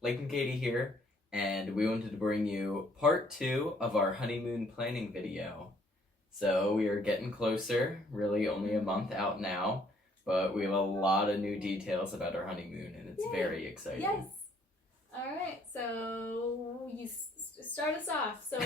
Lake and Katie here, and we wanted to bring you part 2 of our honeymoon planning video. So we are getting closer, really only a month out now, but we have a lot of new details about our honeymoon, and it's very exciting. Yes. All right, so you start us off. So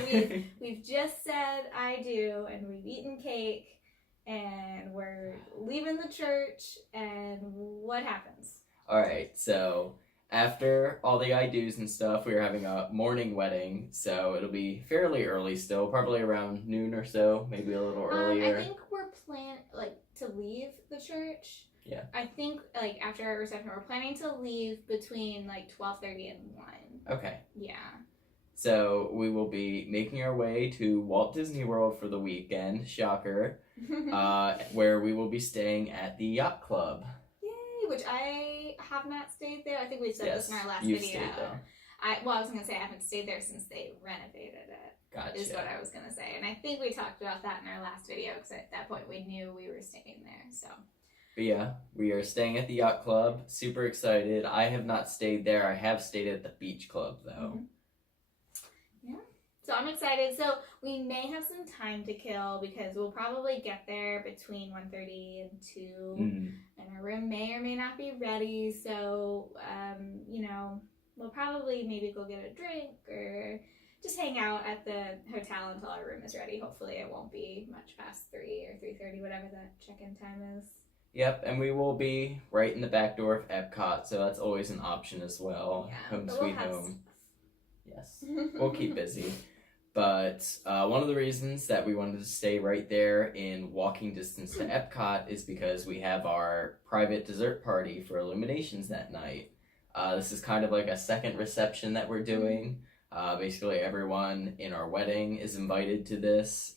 we've just said I do, and we've eaten cake, and we're leaving the church, and what happens? All right, so after all the I do's and stuff, we are having a morning wedding, so it'll be fairly early still, probably around noon or so, maybe a little earlier. I think we're planning to leave the church. Yeah. I think after our reception, we're planning to leave between 12:30 and 1. Okay. Yeah. So we will be making our way to Walt Disney World for the weekend, shocker, where we will be staying at the Yatchclub. Yay, which I have not stayed there. I think we said this in our last you've video. Stayed there. I was going to say I haven't stayed there since they renovated it. Gotcha. Is what I was going to say. And I think we talked about that in our last video because at that point we knew we were staying there. So. But yeah, we are staying at the Yatchclub. Super excited. I have not stayed there. I have stayed at the beach club though. Mm-hmm. Yeah. So I'm excited. So we may have some time to kill because we'll probably get there between 1:30 and 2. Mm-hmm. And our room may or may not be ready. So, we'll probably maybe go get a drink or just hang out at the hotel until our room is ready. Hopefully it won't be much past 3 or 3:30, whatever that check-in time is. Yep, and we will be right in the back door of Epcot, so that's always an option as well. Yeah, home sweet home. Yes, we'll we'll keep busy. But one of the reasons that we wanted to stay right there in walking distance to Epcot is because we have our private dessert party for Illuminations that night. This is kind of like a second reception that we're doing. Basically, everyone in our wedding is invited to this.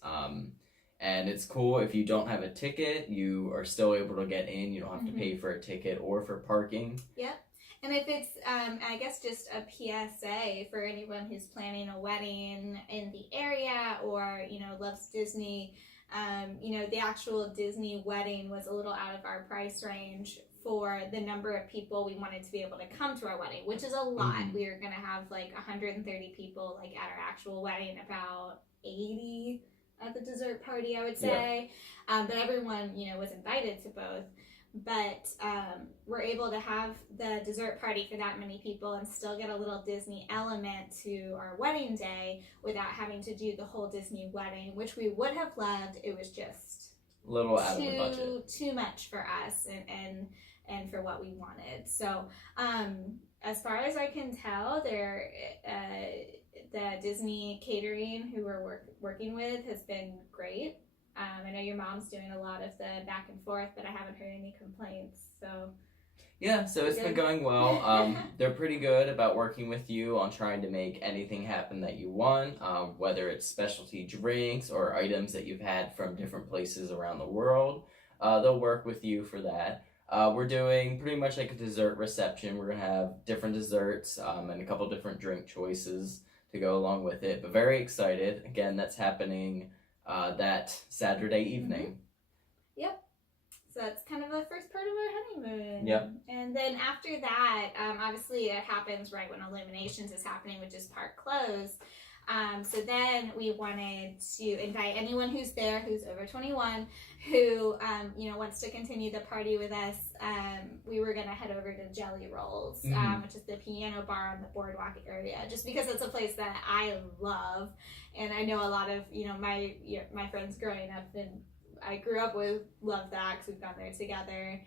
And it's cool if you don't have a ticket, you are still able to get in. You don't have to pay for a ticket or for parking. Yep. And if it's, I guess, just a PSA for anyone who's planning a wedding in the area or, loves Disney, the actual Disney wedding was a little out of our price range for the number of people we wanted to be able to come to our wedding, which is a lot. Mm-hmm. We were going to have 130 people at our actual wedding, about 80 at the dessert party, I would say. Yeah. But everyone, was invited to both. But we're able to have the dessert party for that many people and still get a little Disney element to our wedding day without having to do the whole Disney wedding, which we would have loved. It was just a little out of the budget. Too much for us and for what we wanted. So as far as I can tell, the Disney catering who we're working with has been great. I know your mom's doing a lot of the back and forth, but I haven't heard any complaints. So yeah, so it's been going well. They're pretty good about working with you on trying to make anything happen that you want, whether it's specialty drinks or items that you've had from different places around the world. They'll work with you for that. We're doing pretty much like a dessert reception. We're going to have different desserts and a couple different drink choices to go along with it. But very excited. Again, that's happening that Saturday evening. Yep. So that's kind of the first part of our honeymoon. Yep. And then after that, obviously it happens right when Illuminations is happening, which is park close. So then we wanted to invite anyone who's there who's over 21 who wants to continue the party with us. We were going to head over to Jelly Rolls, which is the piano bar on the boardwalk area, just because it's a place that I love. And I know a lot of my friends growing up, and I grew up with, love that because we've gone there together.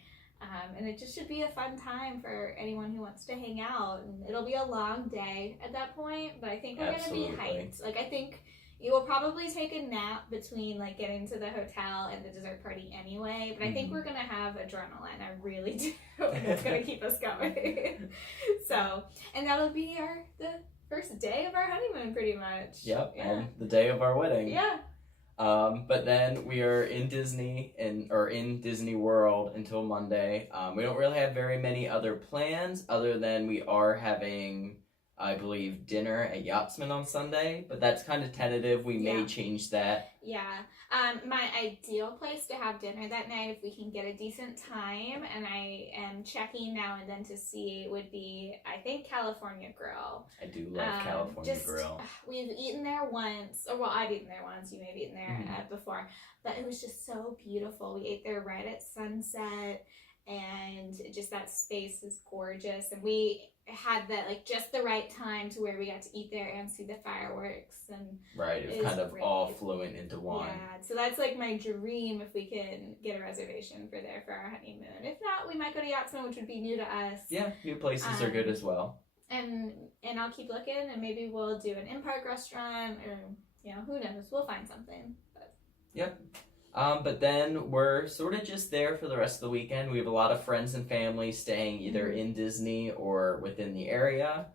And it just should be a fun time for anyone who wants to hang out. And it'll be a long day at that point, but I think we're going to be hyped. I think you will probably take a nap between getting to the hotel and the dessert party anyway, but I think we're going to have adrenaline. I really do. And it's going to keep us going. So, and that'll be the first day of our honeymoon pretty much. Yep, yeah. And the day of our wedding. Yeah. But then we are in Disney in Disney World until Monday. We don't really have very many other plans other than we are having I believe, dinner at Yachtsman on Sunday, but that's kind of tentative. We may change that. Yeah. My ideal place to have dinner that night, if we can get a decent time, and I am checking now and then to see, would be, I think, California Grill. I do love California Grill. We've eaten there once, or well, I've eaten there once, you may have eaten there before, but it was just so beautiful. We ate there right at sunset, and just that space is gorgeous, and we had that like just the right time to where we got to eat there and see the fireworks, and it was kind of all fluent into one. Yeah, so that's like my dream if we can get a reservation for there for our honeymoon. If not, we might go to Yachtsman, which would be new to us. Yeah, new places are good as well. And I'll keep looking, and maybe we'll do an in-park restaurant, or who knows, we'll find something. But. Yep. But then we're sort of just there for the rest of the weekend. We have a lot of friends and family staying either in Disney or within the area.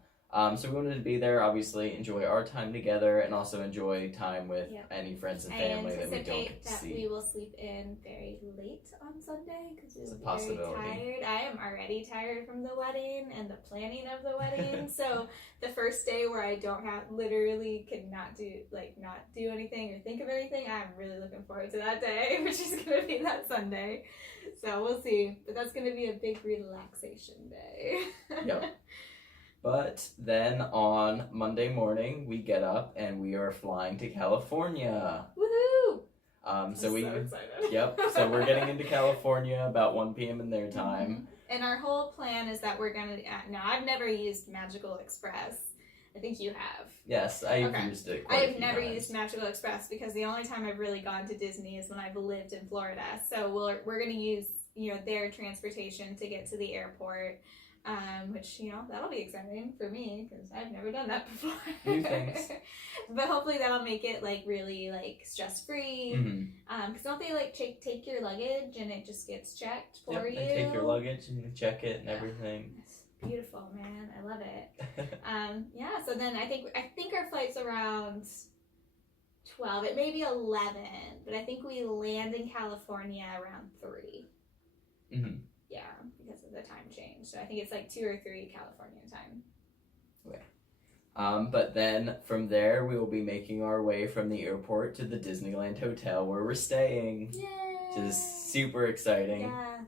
So we wanted to be there, obviously, enjoy our time together, and also enjoy time with any friends and family that we don't get to see. We will sleep in very late on Sunday because we're very tired. I am already tired from the wedding and the planning of the wedding. So the first day where I don't cannot do anything or think of anything, I'm really looking forward to that day, which is going to be that Sunday. So we'll see. But that's going to be a big relaxation day. Yep. But then on Monday morning, we get up and we are flying to California. Woohoo! So excited. Yep. So we're getting into California about 1 p.m. in their time. And our whole plan is that we're gonna. Now, I've never used Magical Express. I think you have. Yes, I've used it. I've never used Magical Express because the only time I've really gone to Disney is when I've lived in Florida. So we're gonna use their transportation to get to the airport. Which, that'll be exciting for me because I've never done that before. New things. But hopefully that'll make it, really, stress-free. Because don't they, take your luggage and it just gets checked for you? They take your luggage and you check it and everything. It's beautiful, man. I love it. So then I think our flight's around 12. It may be 11, but I think we land in California around 3. Yeah, because of the time change. So I think it's 2 or 3 California time. Okay. But then from there, we will be making our way from the airport to the Disneyland hotel where we're staying. Yay! Which is super exciting. Yeah.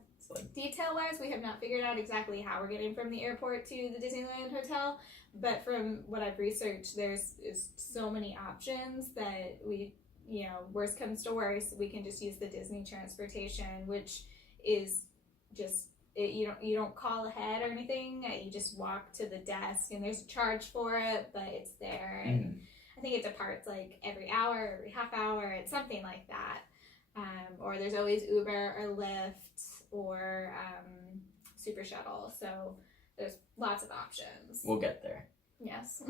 Detail-wise, we have not figured out exactly how we're getting from the airport to the Disneyland hotel. But from what I've researched, there's so many options that we, worst comes to worst, we can just use the Disney transportation, which is just you don't call ahead or anything. You just walk to the desk and there's a charge for it, but it's there. And I think it departs every hour, every half hour. It's something like that. Or there's always Uber or Lyft or Super Shuttle. So there's lots of options. We'll get there. Yes.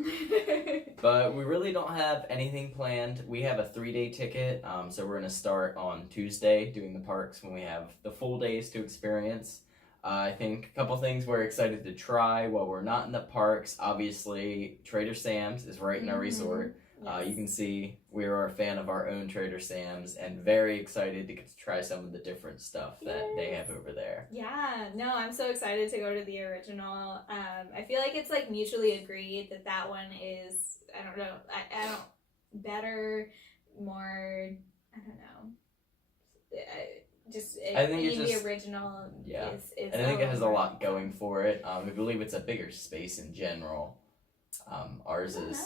But we really don't have anything planned. We have a 3-day ticket, so we're going to start on Tuesday doing the parks when we have the full days to experience. I think a couple things we're excited to try while we're not in the parks. Obviously, Trader Sam's is right in our resort. Yes. You can see we are a fan of our own Trader Sam's and very excited to get to try some of the different stuff that they have over there. Yeah, no, I'm so excited to go to the original. I feel like it's mutually agreed that one is, I don't know, better, more, I don't know. I think the original is and I think it has a lot going for it. I believe it's a bigger space in general. Ours is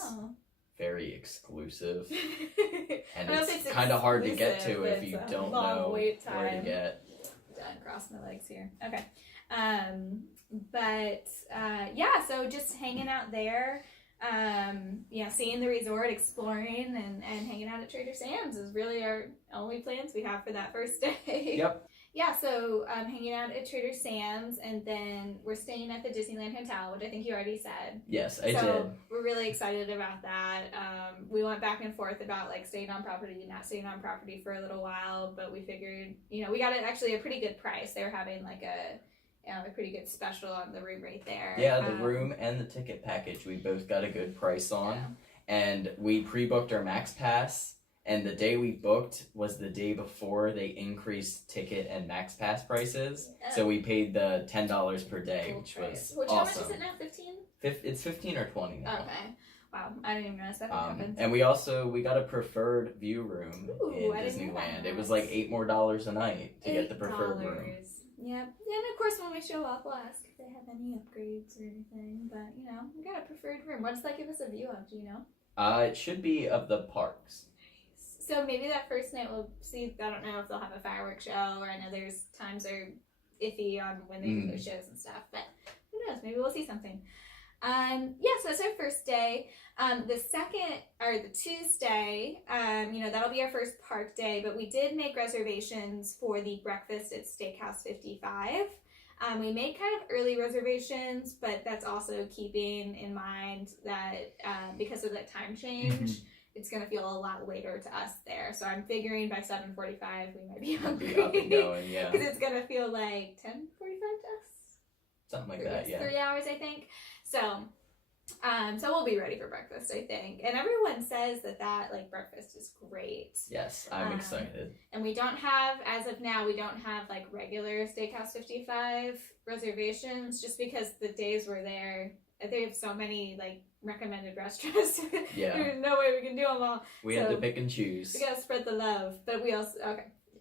very exclusive, and it's kind of hard to get to if you don't know where to get. Done, cross my legs here. Okay, so just hanging out there, seeing the resort, exploring, and hanging out at Trader Sam's is really our only plans we have for that first day. Yep. Yeah, so hanging out at Trader Sam's, and then we're staying at the Disneyland Hotel, which I think you already said. Yes, I did. So we're really excited about that. We went back and forth about staying on property, not staying on property for a little while, but we figured, we got actually a pretty good price. They were having a pretty good special on the room right there. Yeah, the room and the ticket package we both got a good price on, and we pre-booked our Max Pass. And the day we booked was the day before they increased ticket and Max Pass prices. So we paid the $10 per day, which was awesome. How much is it now? It's 15 or 20 now. Okay. Wow, I didn't even realize that happened. And we got a preferred view room in Disneyland. It was like $8 more a night to get the preferred room. Yep. And of course, when we show up, we'll ask if they have any upgrades or anything. But you know, we got a preferred room. What does that give us a view of? Do you know? It should be of the parks. Nice. So maybe that first night we'll see. I don't know if they'll have a fireworks show, or I know there's times are iffy on when they do their shows and stuff. But who knows? Maybe we'll see something. So that's our first day. The second or the Tuesday, that'll be our first park day, but we did make reservations for the breakfast at Steakhouse 55. We made kind of early reservations, but that's also keeping in mind that because of that time change, it's going to feel a lot later to us there. So I'm figuring by 7:45 we might be hungry. Be up and going, yeah. Because it's going to feel like 10:45 to us. Something like that, yeah. 3 hours, I think. So we'll be ready for breakfast, I think. And everyone says that like breakfast is great. Yes, I'm excited. And we don't have, as of now, like regular Steakhouse 55 reservations, just because the days we're there, they have so many like recommended restaurants. Yeah. There's no way we can do them all. We have to pick and choose. We gotta spread the love, but we also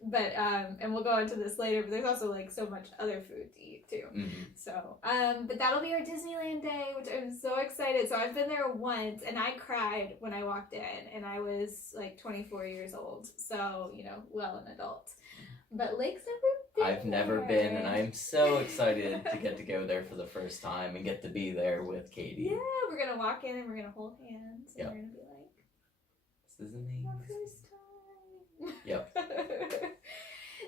and we'll go into this later, but there's also like so much other food to eat too. So but that'll be our Disneyland day, which I'm so excited. So I've been there once and I cried when I walked in, and I was like 24 years old, so well, an adult. But Lake's I've never been, and I'm so excited to go there for the first time and get to be there with Katie. Yeah, we're gonna walk in and we're gonna hold hands and we're gonna be like, this is amazing. Our first time. Yep.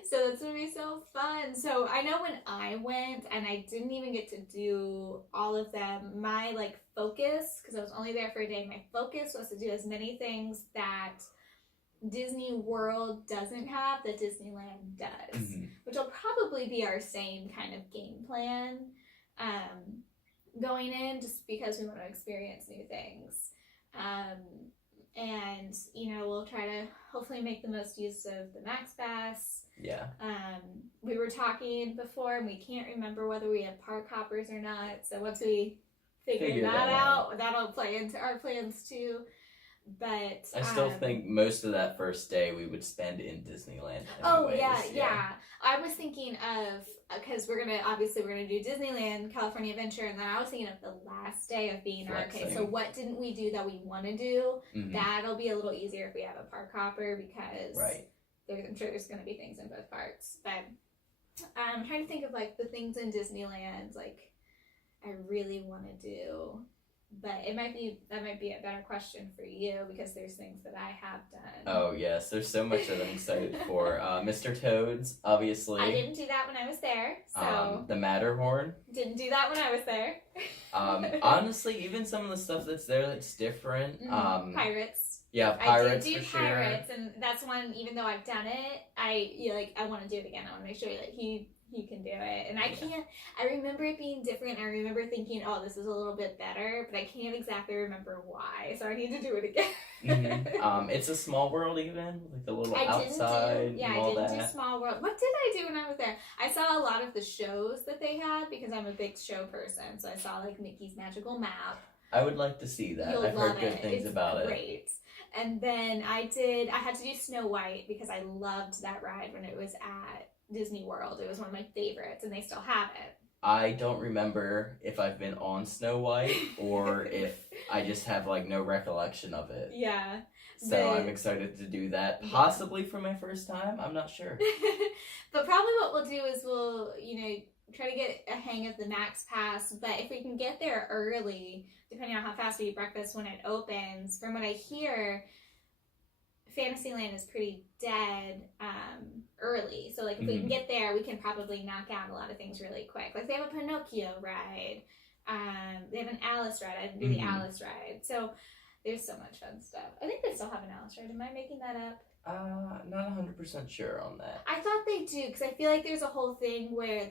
So that's gonna be so fun. So I know when I went and I didn't even get to do all of them, my like focus, because I was only there for a day, my focus was to do as many things that Disney World doesn't have that Disneyland does, which will probably be our same kind of game plan going in, just because we want to experience new things. And we'll try to hopefully make the most use of the Max Pass. Yeah. We were talking before, and we can't remember whether we have park hoppers or not. So once we figure that out, that'll play into our plans too. But I still think most of that first day we would spend in Disneyland. Oh yeah. I was thinking of, because we're gonna do Disneyland, California Adventure, and then I was thinking of the last day of being okay. So what didn't we do that we want to do? That'll be a little easier if we have a park hopper, because I'm sure there's gonna be things in both parks. But I'm trying to think of like the things in Disneyland like I really want to do. But that might be a better question for you, because there's things that I have done. Oh yes, there's so much that I'm excited for. Mr. Toad's, obviously. I didn't do that when I was there. So the Matterhorn. Didn't do that when I was there. Honestly, even some of the stuff that's there that's different. Pirates. Yeah, Pirates. I did do for Pirates, sure. and that's one. Even though I've done it, I want to do it again. I want to make sure like he can do it, and I can't. I remember it being different. I remember thinking, "Oh, this is a little bit better," but I can't exactly remember why. So I need to do it again. It's a small world, even like the little outside. I didn't do Small World. What did I do when I was there? I saw a lot of the shows that they had, because I'm a big show person. So I saw like Mickey's Magical Map. I would like to see that. I've heard good things about it. Great. And then I had to do Snow White, because I loved that ride when it was at Disney World. It was one of my favorites, and they still have it. I don't remember if I've been on Snow White or if I just have like no recollection of it. Yeah. So I'm excited to do that, possibly for my first time. I'm not sure. But probably what we'll do is we'll, try to get a hang of the Max Pass. But if we can get there early, depending on how fast we eat breakfast when it opens, from what I hear, Fantasyland is pretty dead early. So like if we can get there, we can probably knock out a lot of things really quick. Like they have a Pinocchio ride. They have an Alice ride. I didn't do the Alice ride. So there's so much fun stuff. I think they still have an Alice ride. Am I making that up? Not 100% sure on that. I thought they do, because I feel like there's a whole thing where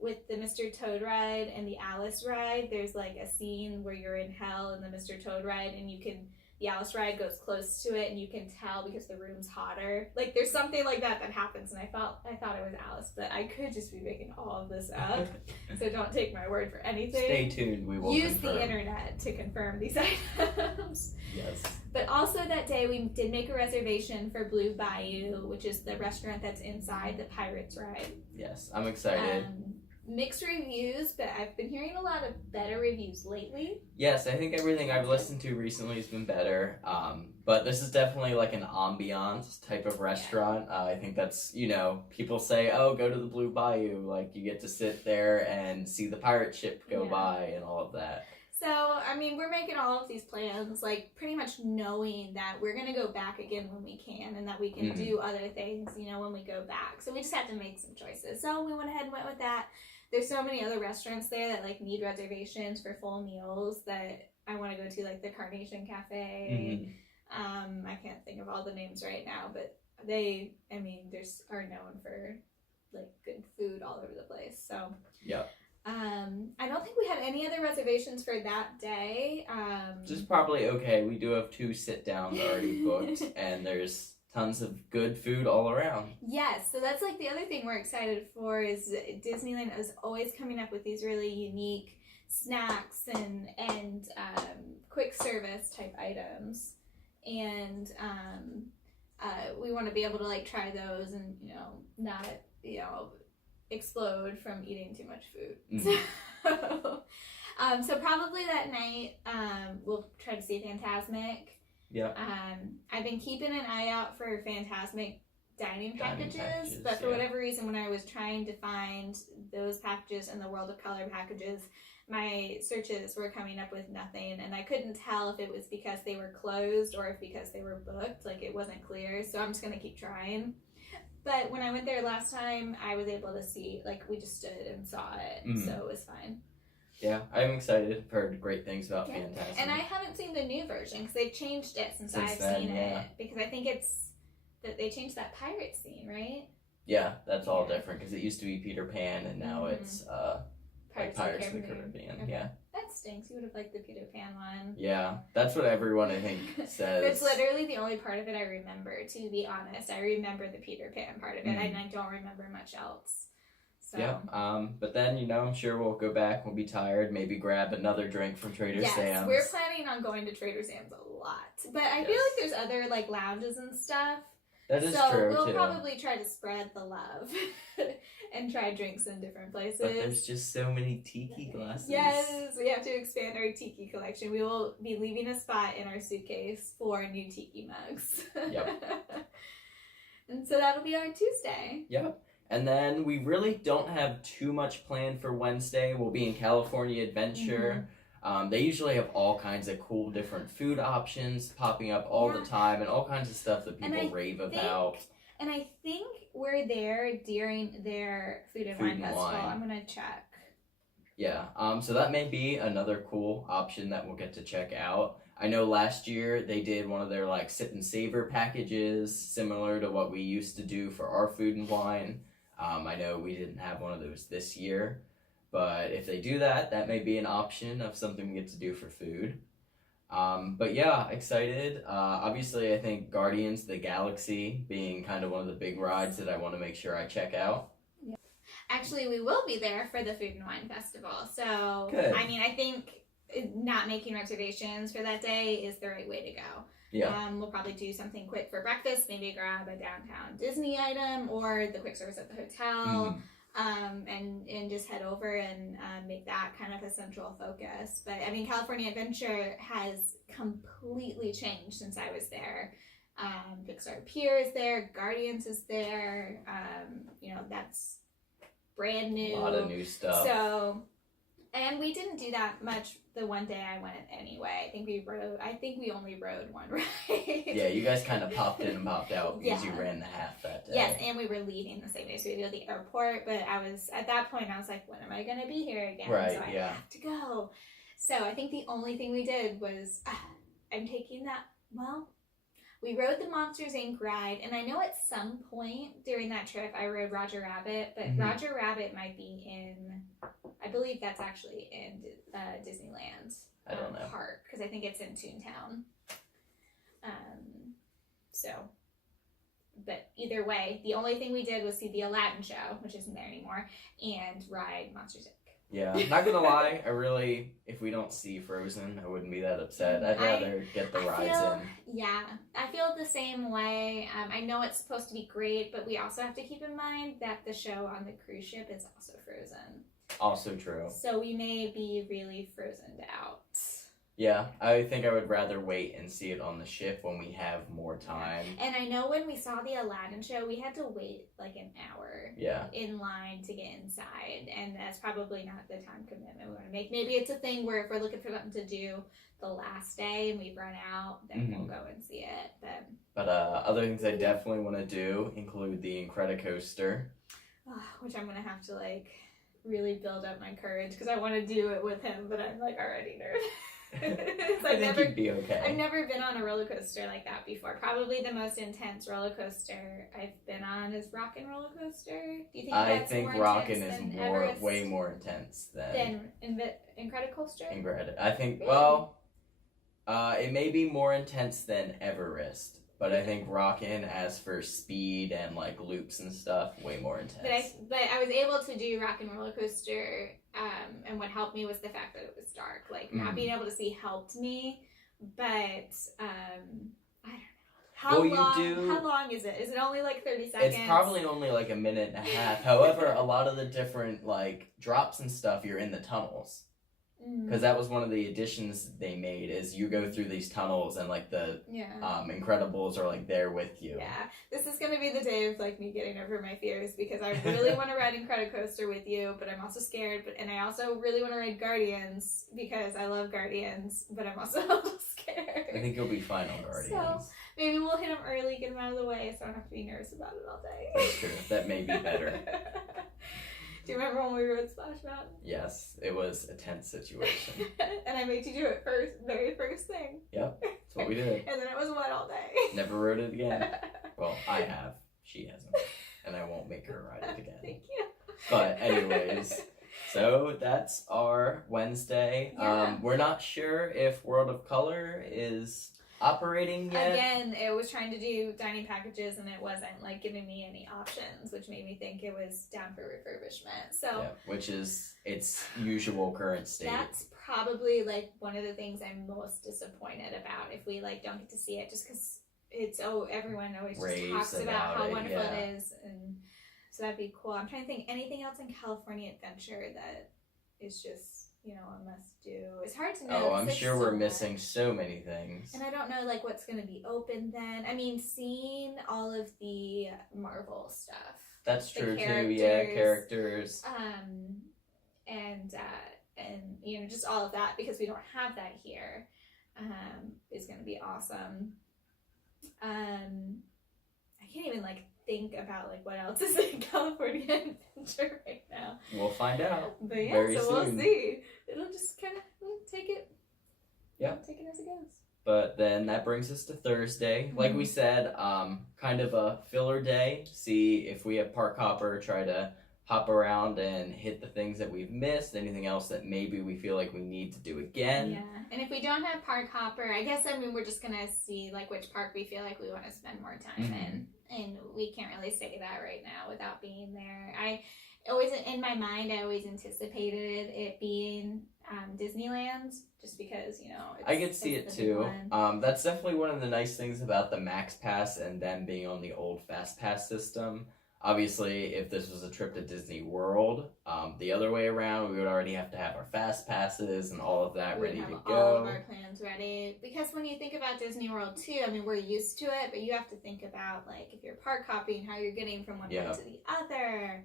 with the Mr. Toad ride and the Alice ride, there's like a scene where you're in hell in the Mr. Toad ride, and you can the Alice ride goes close to it, and you can tell because the room's hotter. Like, there's something like that happens, and I thought it was Alice, but I could just be making all of this up. So don't take my word for anything. Stay tuned. We will use confirm. the internet to confirm these items. Yes. But also that day, we did make a reservation for Blue Bayou, which is the restaurant that's inside the Pirates ride. Yes, I'm excited. Mixed reviews, but I've been hearing a lot of better reviews lately. Yes, I think everything I've listened to recently has been better. But this is definitely like an ambiance type of restaurant. I think that's, people say, oh, go to the Blue Bayou. Like, you get to sit there and see the pirate ship go by and all of that. So, I mean, we're making all of these plans, like, pretty much knowing that we're going to go back again when we can, and that we can do other things, when we go back. So we just have to make some choices. So we went ahead and went with that. There's so many other restaurants there that, like, need reservations for full meals that I want to go to, like the Carnation Cafe. I can't think of all the names right now, but they are known for, like, good food all over the place. So, yeah. I don't think we had any other reservations for that day. Just probably okay. We do have 2 sit-downs already booked, and there's tons of good food all around. Yes, so that's like the other thing we're excited for is Disneyland is always coming up with these really unique snacks and quick service type items, and we want to be able to like try those and not explode from eating too much food. So probably that night we'll try to see Fantasmic. Yep. I've been keeping an eye out for Fantasmic dining packages, but for whatever reason, when I was trying to find those packages in the World of Color packages, my searches were coming up with nothing, and I couldn't tell if it was because they were closed or if because they were booked. Like, it wasn't clear, so I'm just gonna keep trying. But when I went there last time, I was able to see, like, we just stood and saw it, so it was fine. Yeah, I'm excited. I've heard great things about Fantasmic. And I haven't seen the new version, because they've changed it since I've seen it. Because I think it's that they changed that pirate scene, right? Yeah, that's all different, because it used to be Peter Pan, and now it's Pirates of the Caribbean. Okay. Yeah. That stinks. You would have liked the Peter Pan one. Yeah, that's what everyone, I think, says. It's literally the only part of it I remember, to be honest. I remember the Peter Pan part of it, and I don't remember much else. So. Yeah, but then, I'm sure we'll go back, we'll be tired, maybe grab another drink from Trader Sam's. Yes, we're planning on going to Trader Sam's a lot. But I feel like there's other, like, lounges and stuff. That is true, So we'll probably try to spread the love and try drinks in different places. But there's just so many tiki glasses. Yes, we have to expand our tiki collection. We will be leaving a spot in our suitcase for new tiki mugs. Yep. And so that'll be our Tuesday. Yep. And then we really don't have too much planned for Wednesday. We'll be in California Adventure. They usually have all kinds of cool different food options popping up all the time, and all kinds of stuff that people rave about. And I think we're there during their Food and Wine Festival. I'm going to check. Yeah, so that may be another cool option that we'll get to check out. I know last year they did one of their like Sip and Savor packages, similar to what we used to do for our Food and Wine. I know we didn't have one of those this year. But if they do that, that may be an option of something we get to do for food. But yeah, excited. Obviously, I think Guardians of the Galaxy being kind of one of the big rides that I want to make sure I check out. Yeah. Actually, we will be there for the Food and Wine Festival. So, good. I mean, I think not making reservations for that day is the right way to go. Yeah. We'll probably do something quick for breakfast, maybe grab a downtown Disney item or the quick service at the hotel. And just head over and make that kind of a central focus. But I mean, California Adventure has completely changed since I was there. Pixar Pier is there, Guardians is there. That's brand new. A lot of new stuff. So, and we didn't do that much the one day I went anyway. I think we only rode one ride. Yeah, you guys kind of popped in and popped out because you ran the half that day. Yes, and we were leaving the same day, so we had to go to the airport. But at that point, I was like, when am I going to be here again? Right, so I have to go. So I think the only thing we did was, I'm taking that, we rode the Monsters, Inc. ride, and I know at some point during that trip I rode Roger Rabbit, but Roger Rabbit might be in, I believe that's actually in Disneyland I don't know. Park, because I think it's in Toontown. So, but either way, the only thing we did was see the Aladdin show, which isn't there anymore, and ride Monsters Inc. Yeah, not gonna lie, if we don't see Frozen, I wouldn't be that upset. I'd rather get the rides in. Yeah, I feel the same way. I know it's supposed to be great, but we also have to keep in mind that the show on the cruise ship is also Frozen. Also true. So we may be really frozened out. Yeah, I think I would rather wait and see it on the ship when we have more time. And I know when we saw the Aladdin show, we had to wait like an hour in line to get inside. And that's probably not the time commitment we want to make. Maybe it's a thing where if we're looking for something to do the last day and we've run out, then we'll go and see it. But other things I definitely want to do include the Incredicoaster. Which I'm going to have to like really build up my courage because I want to do it with him, but I'm like already nervous. I think you'd be okay. I've never been on a roller coaster like that before. Probably the most intense roller coaster I've been on is Rockin' Roller Coaster. Do you think that's more Rockin' intense is than way more intense than Incredicoaster? I think it may be more intense than Everest, but I think Rockin', as for speed and like loops and stuff, way more intense. But I was able to do Rockin' Roller Coaster. And what helped me was the fact that it was dark. Like, not being able to see helped me, but, I don't know. How long is it? Is it only like 30 seconds? It's probably only like a minute and a half. However, a lot of the different, like, drops and stuff, you're in the tunnels. Because that was one of the additions they made, is you go through these tunnels and like the Incredibles are like there with you. Yeah, this is gonna be the day of like me getting over my fears because I really want to ride Incredicoaster with you, but I'm also scared. And I also really want to ride Guardians because I love Guardians, but I'm also a little scared. I think you'll be fine on Guardians. So maybe we'll hit them early, get them out of the way, so I don't have to be nervous about it all day. That's true. That may be better. Do you remember when we rode Splash Mountain? Yes, it was a tense situation. And I made you do it very first thing. Yep, that's what we did. And then it was wet all day. Never rode it again. Well, I have. She hasn't. And I won't make her ride it again. Thank you. But anyways, so that's our Wednesday. Yeah. We're not sure if World of Color is operating yet. Again, it was trying to do dining packages and it wasn't like giving me any options, which made me think it was down for refurbishment. So which is its usual current state. That's probably like one of the things I'm most disappointed about if we like don't get to see it, just because it's everyone always just talks about how wonderful it is, and so that'd be cool. I'm trying to think anything else in California Adventure that is just a must do. It's hard to know. Oh, I'm sure we're missing so many things. And I don't know like what's going to be open then. I mean, seeing all of the Marvel stuff. That's true too. Yeah, characters. And just all of that, because we don't have that here, is going to be awesome. I can't even like think about like what else is in California Adventure right now. We'll find out. But yeah, very so soon. We'll see. It'll just kind of take it. Yeah. Take it as it goes. But then that brings us to Thursday. Like we said, kind of a filler day. See if we have Park Hopper, try to hop around and hit the things that we've missed, anything else that maybe we feel like we need to do again. Yeah, and if we don't have Park Hopper, I guess we're just gonna see like which park we feel like we want to spend more time in, and we can't really say that right now without being there. I always, in my mind, I always anticipated it being Disneyland, just because I could see it too. That's definitely one of the nice things about the Max Pass and them being on the old Fast Pass system. Obviously, if this was a trip to Disney World, the other way around, we would already have to have our Fast Passes and all of that ready to go. All of our plans ready. Because when you think about Disney World too, I mean, we're used to it, but you have to think about like if you're park hopping, how you're getting from one place to the other.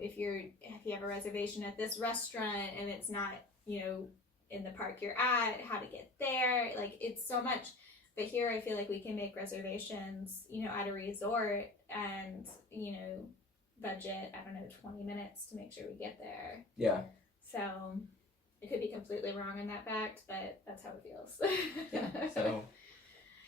If you have a reservation at this restaurant and it's not, in the park you're at, how to get there. Like, it's so much. But here I feel like we can make reservations, at a resort and, budget, 20 minutes to make sure we get there. Yeah. So it could be completely wrong in that fact, but that's how it feels. Yeah, so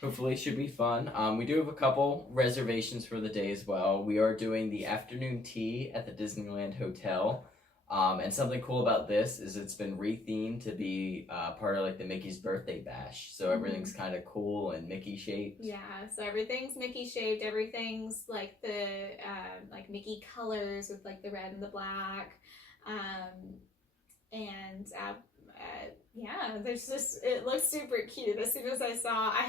hopefully it should be fun. We do have a couple reservations for the day as well. We are doing the afternoon tea at the Disneyland Hotel. And something cool about this is it's been rethemed to be part of like the Mickey's Birthday Bash. So everything's kind of cool and Mickey shaped. Yeah, so everything's Mickey shaped. Everything's like the like Mickey colors with like the red and the black. Yeah, there's just, it looks super cute. As soon as I saw, I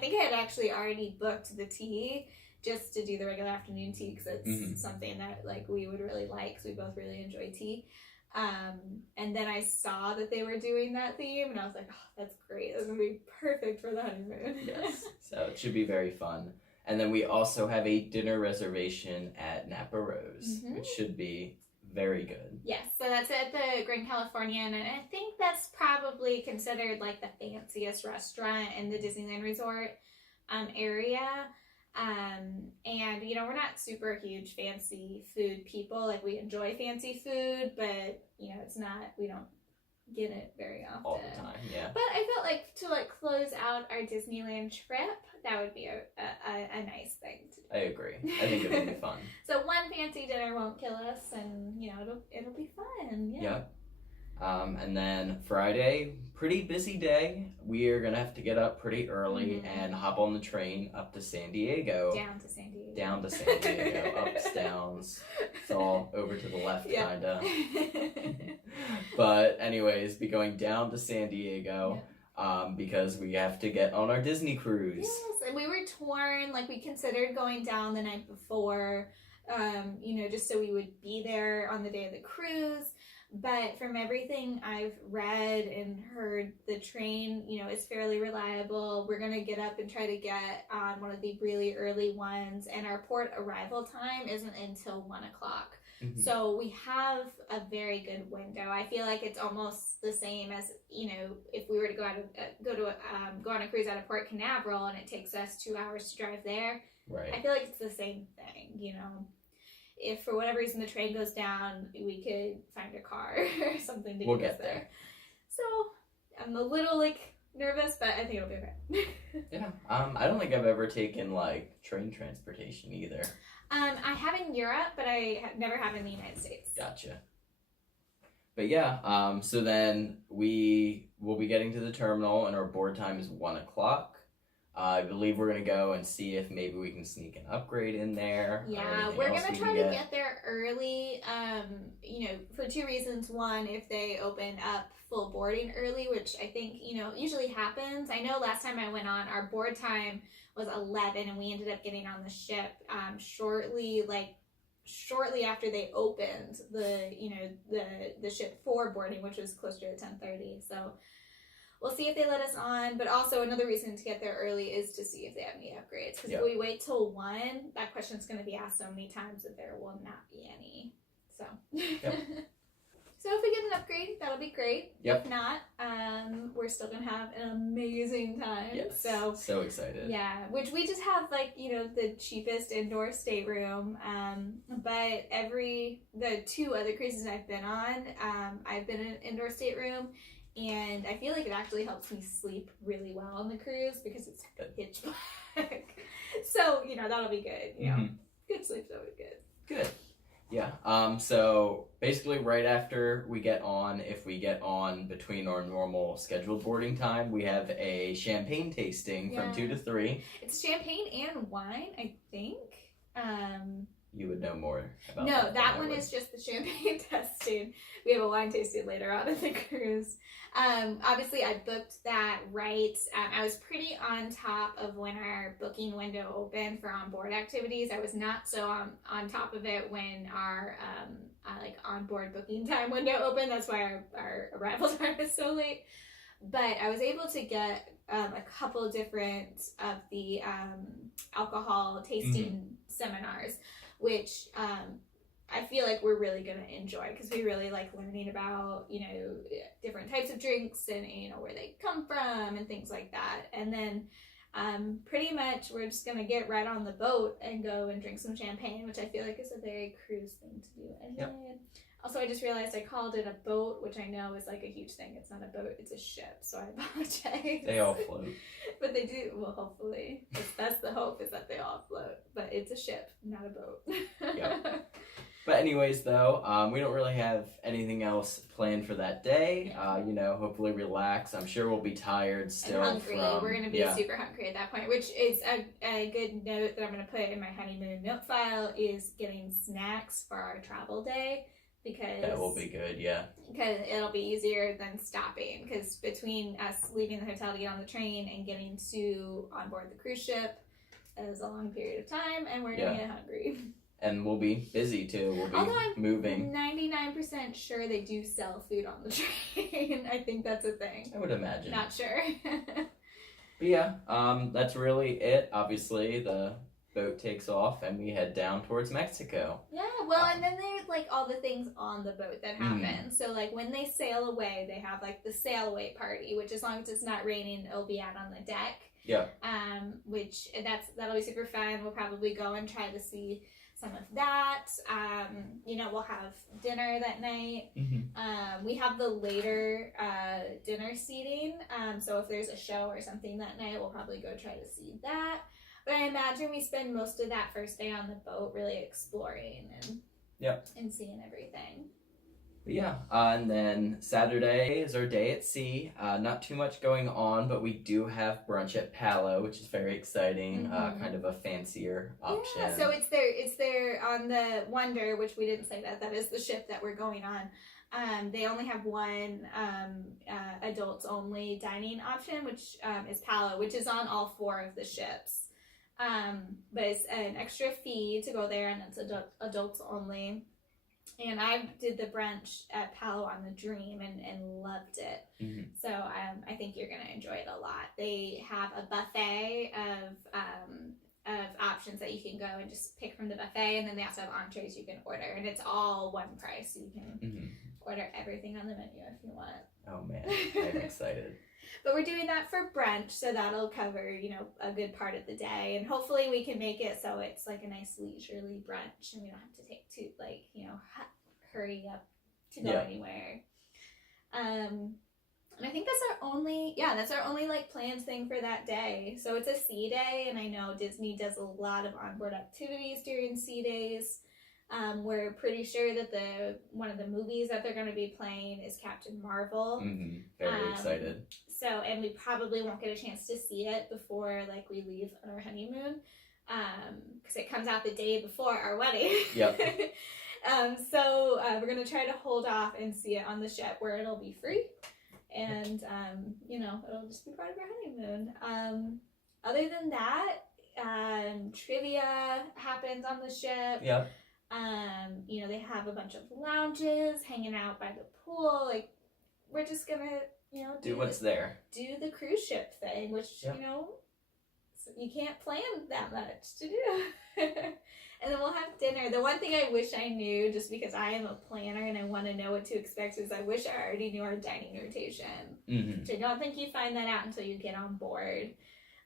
think I had actually already booked the tea just to do the regular afternoon tea because it's something that like we would really like because we both really enjoy tea. And then I saw that they were doing that theme and I was like, oh, that's great. That's gonna be perfect for the honeymoon. Yes, so it should be very fun. And then we also have a dinner reservation at Napa Rose, which should be very good. Yes, so that's at the Grand Californian, and I think that's probably considered like the fanciest restaurant in the Disneyland Resort area. And you know, we're not super huge fancy food people. Like we enjoy fancy food, but you know, we don't get it very often. All the time, yeah. But I felt like to like close out our Disneyland trip, that would be a nice thing to do. I agree. I think it'll be fun. So one fancy dinner won't kill us, and you know, it'll be fun. Yeah. Yep. And then Friday, pretty busy day. We are gonna have to get up pretty early and hop on the train up to San Diego. Down to San Diego. Down to San Diego. Ups, downs. It's all over to the left, kinda. But anyways, be going down to San Diego. Because we have to get on our Disney cruise. Yes, and we were torn. Like we considered going down the night before, you know, just so we would be there on the day of the cruise. But from everything I've read and heard, the train, you know, is fairly reliable. We're going to get up and try to get on one of the really early ones. And our port arrival time isn't until 1 o'clock. So we have a very good window. I feel like it's almost the same as, you know, if we were to go on a cruise out of Port Canaveral and it takes us 2 hours to drive there. Right. I feel like it's the same thing, you know. If for whatever reason the train goes down, we could find a car or something to get us there. So I'm a little like nervous, but I think it'll be okay. Yeah. I don't think I've ever taken like train transportation either. I have in Europe, but I never have in the United States. Gotcha. But yeah, so then we will be getting to the terminal and our board time is 1 o'clock. I believe we're going to go and see if maybe we can sneak an upgrade in there. Yeah, we're going to try to get there early, you know, for two reasons. One, if they open up full boarding early, which I think, you know, usually happens. I know last time I went on, our board time was 11 and we ended up getting on the ship shortly after they opened the ship for boarding, which was closer to 10:30. So we'll see if they let us on, but also another reason to get there early is to see if they have any upgrades. Because if we wait till 1, that question's going to be asked so many times that there will not be any. So, so if we get an upgrade, that'll be great. If not, we're still going to have an amazing time. Yes, so excited. Yeah, which we just have like, you know, the cheapest indoor stateroom. But the 2 other cruises I've been on, I've been in an indoor stateroom. And I feel like it actually helps me sleep really well on the cruise because it's pitch black. So, you know, that'll be good. You know, good sleep's always good. Good. Yeah. So basically right after we get on, if we get on between our normal scheduled boarding time, we have a champagne tasting from 2 to 3. It's champagne and wine, I think. You would know more about that. No, that one is just the champagne tasting. We have a wine tasting later on in the cruise. Obviously, I booked that right. I was pretty on top of when our booking window opened for onboard activities. I was not so on top of it when our onboard booking time window opened. That's why our arrival time is so late. But I was able to get a couple different of the alcohol tasting seminars, which I feel like we're really going to enjoy because we really like learning about, you know, different types of drinks and, you know, where they come from and things like that. And then pretty much we're just going to get right on the boat and go and drink some champagne, which I feel like is a very cruise thing to do. And then also I just realized I called it a boat, which I know is like a huge thing. It's not a boat, it's a ship. So I apologize. They all float. But they do, well, hopefully. That's the hope, is that they all float. But it's a ship, not a boat. But anyways, though, we don't really have anything else planned for that day. You know, hopefully relax. I'm sure we'll be tired still. And hungry. We're going to be super hungry at that point, which is a good note that I'm going to put in my honeymoon note file is getting snacks for our travel day. Because that will be good, yeah. Because it'll be easier than stopping. Because between us leaving the hotel to get on the train and getting on board the cruise ship, that is a long period of time, and we're gonna get hungry. And we'll be busy too. We'll be moving. 99% sure they do sell food on the train. I think that's a thing. I would imagine. Not sure. But yeah, that's really it. Obviously, the boat takes off and we head down towards Mexico. Yeah, well, and then there's like all the things on the boat that happen. So like when they sail away, they have like the sail away party, which as long as it's not raining, it'll be out on the deck. Yeah. Which that'll be super fun. We'll probably go and try to see some of that. You know, we'll have dinner that night. We have the later dinner seating. So if there's a show or something that night, we'll probably go try to see that. But I imagine we spend most of that first day on the boat really exploring and seeing everything. But yeah, and then Saturday is our day at sea. Not too much going on, but we do have brunch at Palo, which is very exciting. Kind of a fancier option. Yeah, so it's there on the Wonder, which we didn't say that is the ship that we're going on. They only have one adults only dining option, which is Palo, which is on all 4 of the ships. But it's an extra fee to go there, and it's adults only. And I did the brunch at Palo on the Dream and loved it. So I think you're going to enjoy it a lot. They have a buffet of options that you can go and just pick from the buffet, and then they also have entrees you can order, and it's all one price, so you can order everything on the menu if you want. Oh man, I'm excited. But we're doing that for brunch, so that'll cover, you know, a good part of the day. And hopefully we can make it so it's like a nice leisurely brunch and we don't have to take hurry up to go anywhere. And I think that's our only like planned thing for that day. So it's a sea day, and I know Disney does a lot of onboard activities during sea days. We're pretty sure that one of the movies that they're going to be playing is Captain Marvel. Very excited. So, and we probably won't get a chance to see it before like we leave on our honeymoon, because it comes out the day before our wedding. Yep. So we're going to try to hold off and see it on the ship where it'll be free, and you know, it'll just be part of our honeymoon. Other than that, trivia happens on the ship. Yep. You know, they have a bunch of lounges, hanging out by the pool. Like, we're just gonna, you know, do what's there. Do the cruise ship thing, which, you know, you can't plan that much to do. And then we'll have dinner. The one thing I wish I knew, just because I am a planner and I want to know what to expect, is I wish I already knew our dining rotation. Which I don't think you find that out until you get on board.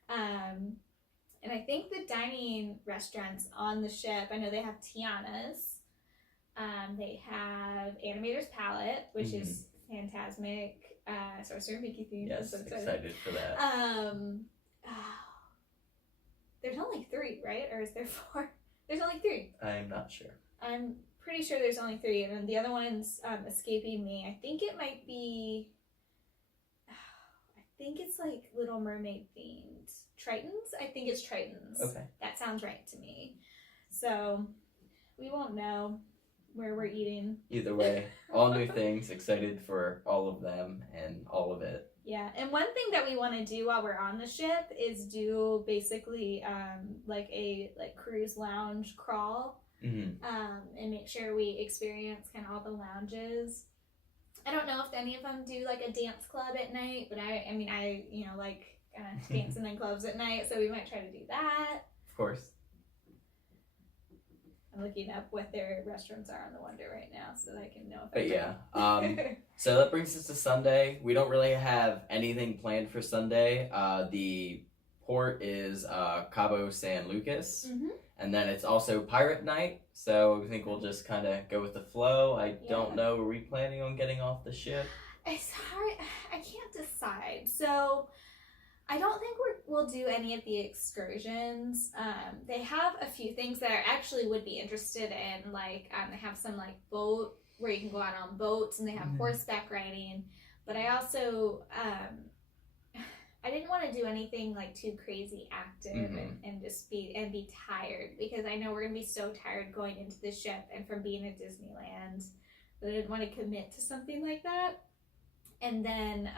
And I think the dining restaurants on the ship, I know they have Tiana's. They have Animator's Palette, which is Fantasmic, Sorcerer Mickey themed. Yes, so excited for that. There's only 3, right? Or is there 4? There's only 3. I'm not sure. I'm pretty sure there's only 3, and then the other one's escaping me. I think it might be... I think it's like Little Mermaid themed. Tritons? I think it's Tritons. Okay. That sounds right to me. So, we won't know where we're eating. Either way, all new things, excited for all of them and all of it. Yeah, and one thing that we want to do while we're on the ship is do basically like a cruise lounge crawl, and make sure we experience kind of all the lounges. I don't know if any of them do like a dance club at night, but I you know, like dancing in clubs at night, so we might try to do that. Of course. I'm looking up what their restaurants are on the Wonder right now so that I can know. But yeah, so that brings us to Sunday. We don't really have anything planned for Sunday. The port is Cabo San Lucas, and then it's also Pirate Night, so I think we'll just kind of go with the flow. I don't know, are we planning on getting off the ship? It's hard. I can't decide. So I don't think we'll do any of the excursions. They have a few things that I actually would be interested in. Like, they have some like boat where you can go out on boats, and they have horseback riding. But I also, I didn't want to do anything like too crazy active and just be tired, because I know we're gonna be so tired going into the ship and from being at Disneyland that I didn't want to commit to something like that. And then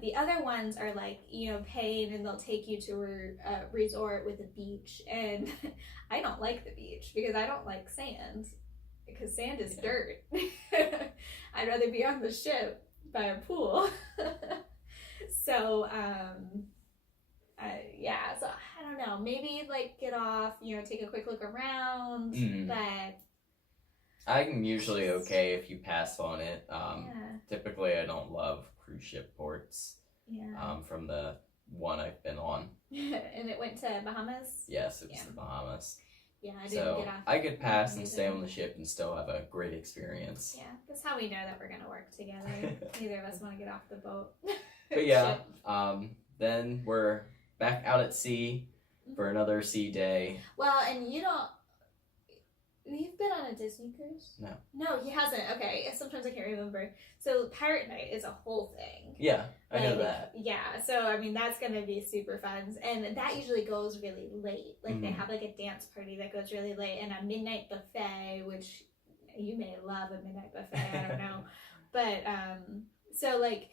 the other ones are like, you know, paying and they'll take you to a resort with a beach, and I don't like the beach because I don't like sand, because sand is dirt. I'd rather be on the ship by a pool. So so I don't know, maybe like get off, you know, take a quick look around, but I'm usually okay if you pass on it. Typically I don't love cruise ship ports. From the one I've been on. And it went to Bahamas? Yes, it was the Bahamas. Yeah, I didn't get off. I could pass and stay on the ship and still have a great experience. Yeah, that's how we know that we're gonna work together. Neither of us want to get off the boat. But yeah, then we're back out at sea for another sea day. Well, and you've been on a Disney cruise? No, he hasn't. Okay, sometimes I can't remember. So Pirate Night is a whole thing. Yeah, I know that. Yeah, so I mean that's gonna be super fun, and that usually goes really late. Like they have like a dance party that goes really late, and a midnight buffet, which you may love a midnight buffet. I don't know, but so like.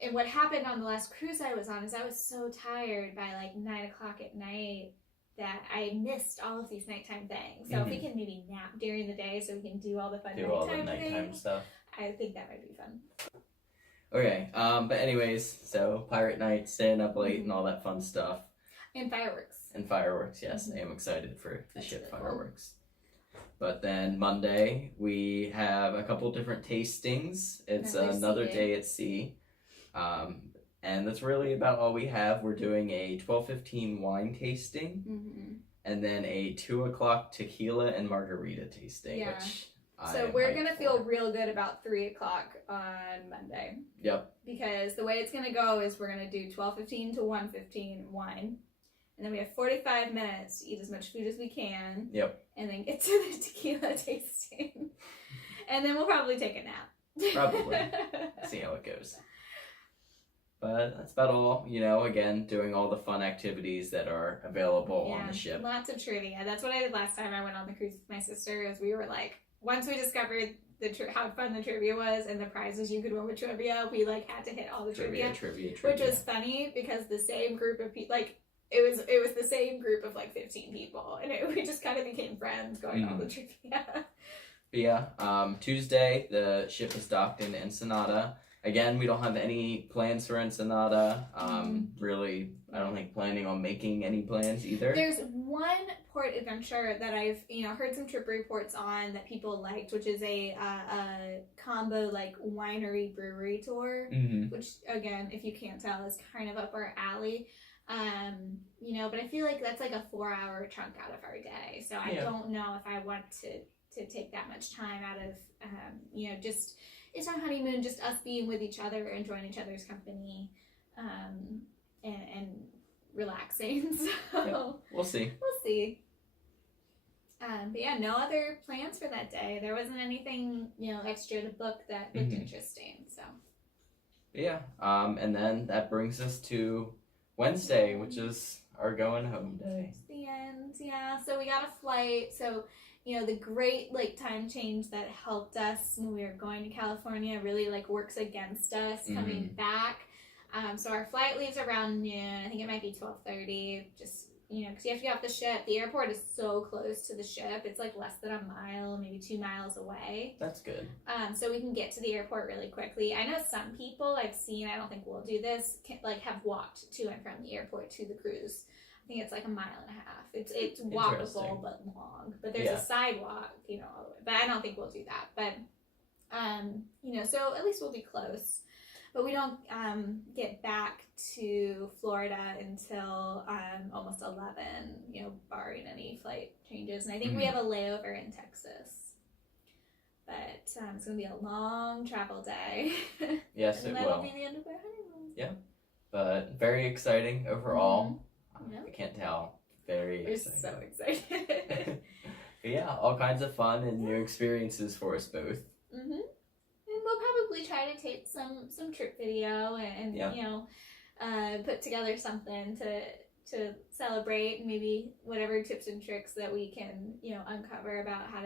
And what happened on the last cruise I was on is I was so tired by like 9 o'clock at night that I missed all of these nighttime things. So if we can maybe nap during the day so we can do all the fun nighttime stuff, I think that might be fun. Okay, but anyways, so Pirate Night, staying up late and all that fun stuff. And fireworks. Yes. I am excited for the ship fireworks. But then Monday, we have a couple different tastings. It's another day at sea. And that's really about all we have. We're doing a 12:15 wine tasting, and then a 2 o'clock tequila and margarita tasting. Yeah. Which so we're gonna feel real good about 3 o'clock on Monday. Yep. Because the way it's gonna go is we're gonna do 12:15 to 1:15 wine, and then we have 45 minutes to eat as much food as we can. Yep. And then get to the tequila tasting, and then we'll probably take a nap. Probably. See how it goes. But that's about all, you know, again, doing all the fun activities that are available on the ship. Lots of trivia. That's what I did last time I went on the cruise with my sister, is we were like, once we discovered how fun the trivia was and the prizes you could win with trivia, we like had to hit all the trivia. Which was funny because the same group of people, like, it was the same group of like 15 people, and we just kind of became friends going all the trivia. But yeah, Tuesday, the ship is docked in Ensenada. Again, we don't have any plans for Ensenada. Really, I don't think planning on making any plans either. There's one port adventure that I've heard some trip reports on that people liked, which is a combo like winery brewery tour, which again, if you can't tell, is kind of up our alley. But I feel like that's like a 4-hour chunk out of our day, so I don't know if I want to take that much time out of just. It's our honeymoon, just us being with each other, enjoying each other's company, and relaxing. So we'll see. But yeah, no other plans for that day. There wasn't anything extra to book that looked interesting. So yeah, and then that brings us to Wednesday, which is our going home day. It's the end. Yeah. So we got a flight. So. The great time change that helped us when we were going to California really works against us coming back. So our flight leaves around noon. I think it might be 12:30. Just because you have to get off the ship. The airport is so close to the ship. It's less than a mile, maybe 2 miles away. That's good. So we can get to the airport really quickly. I know some people I've seen. I don't think we'll do this. Have walked to and from the airport to the cruise. I think it's 1.5 miles. It's walkable but long. But there's a sidewalk, all the way. But I don't think we'll do that. But so at least we'll be close. But we don't get back to Florida until almost 11, barring any flight changes. And I think we have a layover in Texas. But it's going to be a long travel day. Yes, and it that'll will. be the end of our honeymoon. Yeah. But very exciting overall. Yep. I can't tell. Very We're exciting. so excited. But yeah, all kinds of fun and new experiences for us both. And we'll probably try to take some trip video and Yeah. you know, put together something to celebrate, maybe whatever tips and tricks that we can, you know, uncover about how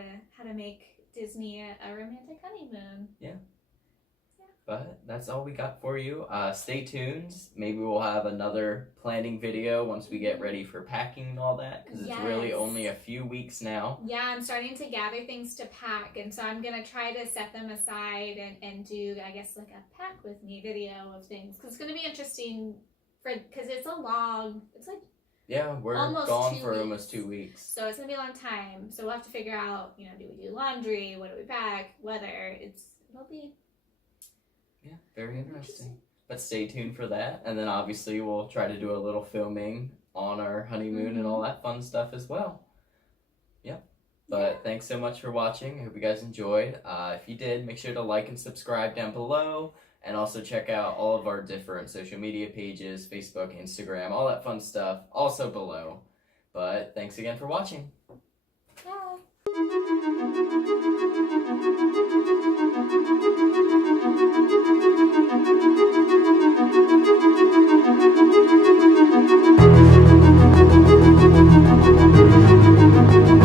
to make Disney a romantic honeymoon. But that's all we got for you. Stay tuned. Maybe we'll have another planning video once we get ready for packing and all that, because it's really Yes. only a few weeks now. Yeah, I'm starting to gather things to pack, and so I'm gonna try to set them aside and do, I guess, like a pack with me video of things, because it's gonna be interesting because it's like Yeah, we're Almost gone 2 for weeks. almost 2 weeks. so it's gonna be a long time. So we'll have to figure out, you know, do we do laundry? What do we pack? Whether it'll be Yeah, very interesting. But stay tuned for that. And then obviously we'll try to do a little filming on our honeymoon and all that fun stuff as well. Yep. But thanks so much for watching. I hope you guys enjoyed. If you did, make sure to like and subscribe down below. And also check out all of our different social media pages, Facebook, Instagram, all that fun stuff, also below. But thanks again for watching. Bye.